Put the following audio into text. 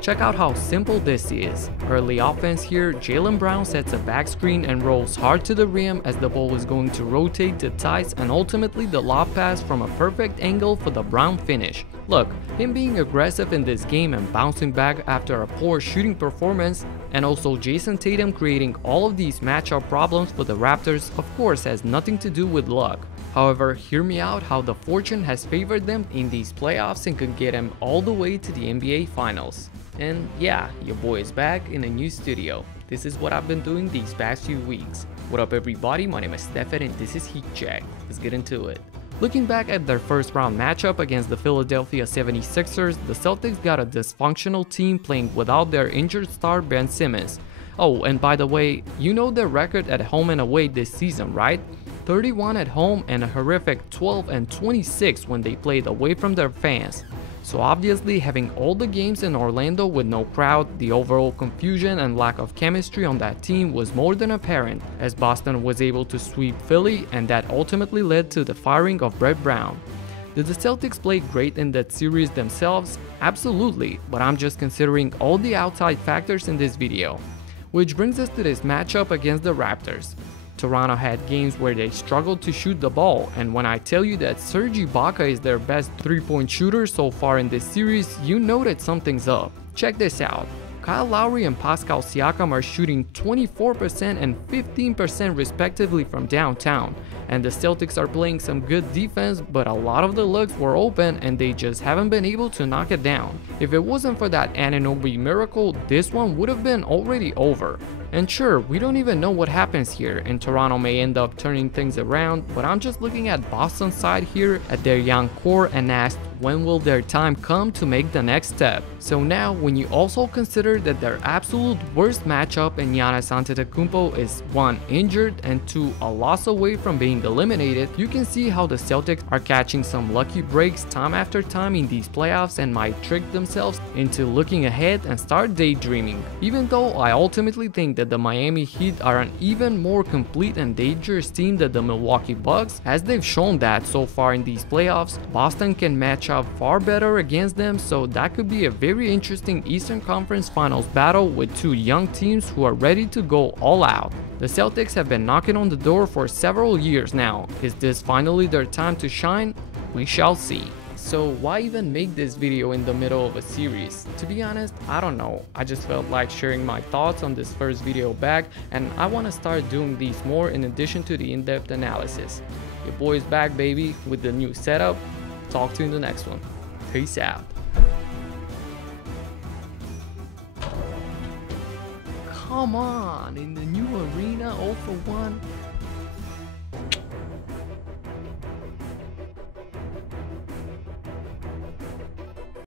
Check out how simple this is. Early offense here, Jaylen Brown sets a back screen and rolls hard to the rim as the ball is going to rotate to Theis, and ultimately the lob pass from a perfect angle for the Brown finish. Look, him being aggressive in this game and bouncing back after a poor shooting performance, and also Jayson Tatum creating all of these matchup problems for the Raptors, of course has nothing to do with luck. However, hear me out how the fortune has favored them in these playoffs and could get them all the way to the NBA Finals. And yeah, your boy is back in a new studio. This is what I've been doing these past few weeks. What up everybody, my name is Stefan and this is Heat Check. Let's get into it. Looking back at their first round matchup against the Philadelphia 76ers, the Celtics got a dysfunctional team playing without their injured star Ben Simmons. Oh, and by the way, you know their record at home and away this season, right? 31 at home and a horrific 12 and 26 when they played away from their fans. So obviously having all the games in Orlando with no crowd, the overall confusion and lack of chemistry on that team was more than apparent, as Boston was able to sweep Philly, and that ultimately led to the firing of Brett Brown. Did the Celtics play great in that series themselves? Absolutely, but I'm just considering all the outside factors in this video. Which brings us to this matchup against the Raptors. Toronto had games where they struggled to shoot the ball, and when I tell you that Serge Ibaka is their best three-point shooter so far in this series, you know that something's up. Check this out. Kyle Lowry and Pascal Siakam are shooting 24% and 15% respectively from downtown, and the Celtics are playing some good defense, but a lot of the looks were open and they just haven't been able to knock it down. If it wasn't for that Anunoby miracle, this one would have been already over. And sure, we don't even know what happens here, and Toronto may end up turning things around, but I'm just looking at Boston's side here at their young core and asked, when will their time come to make the next step? So now, when you also consider that their absolute worst matchup in Giannis Antetokounmpo is 1. Injured and 2. A loss away from being eliminated, you can see how the Celtics are catching some lucky breaks time after time in these playoffs and might trick themselves into looking ahead and start daydreaming. Even though I ultimately think that the Miami Heat are an even more complete and dangerous team than the Milwaukee Bucks, as they've shown that so far in these playoffs, Boston can match up far better against them, so that could be a very interesting Eastern Conference Finals battle with two young teams who are ready to go all out. The Celtics have been knocking on the door for several years now. Is this finally their time to shine? We shall see. So why even make this video in the middle of a series? To be honest, I don't know. I just felt like sharing my thoughts on this first video back, and I want to start doing these more in addition to the in-depth analysis. Your boy's back, baby, with the new setup. Talk to you in the next one. Peace out. Come on, in the new arena 0 for 1.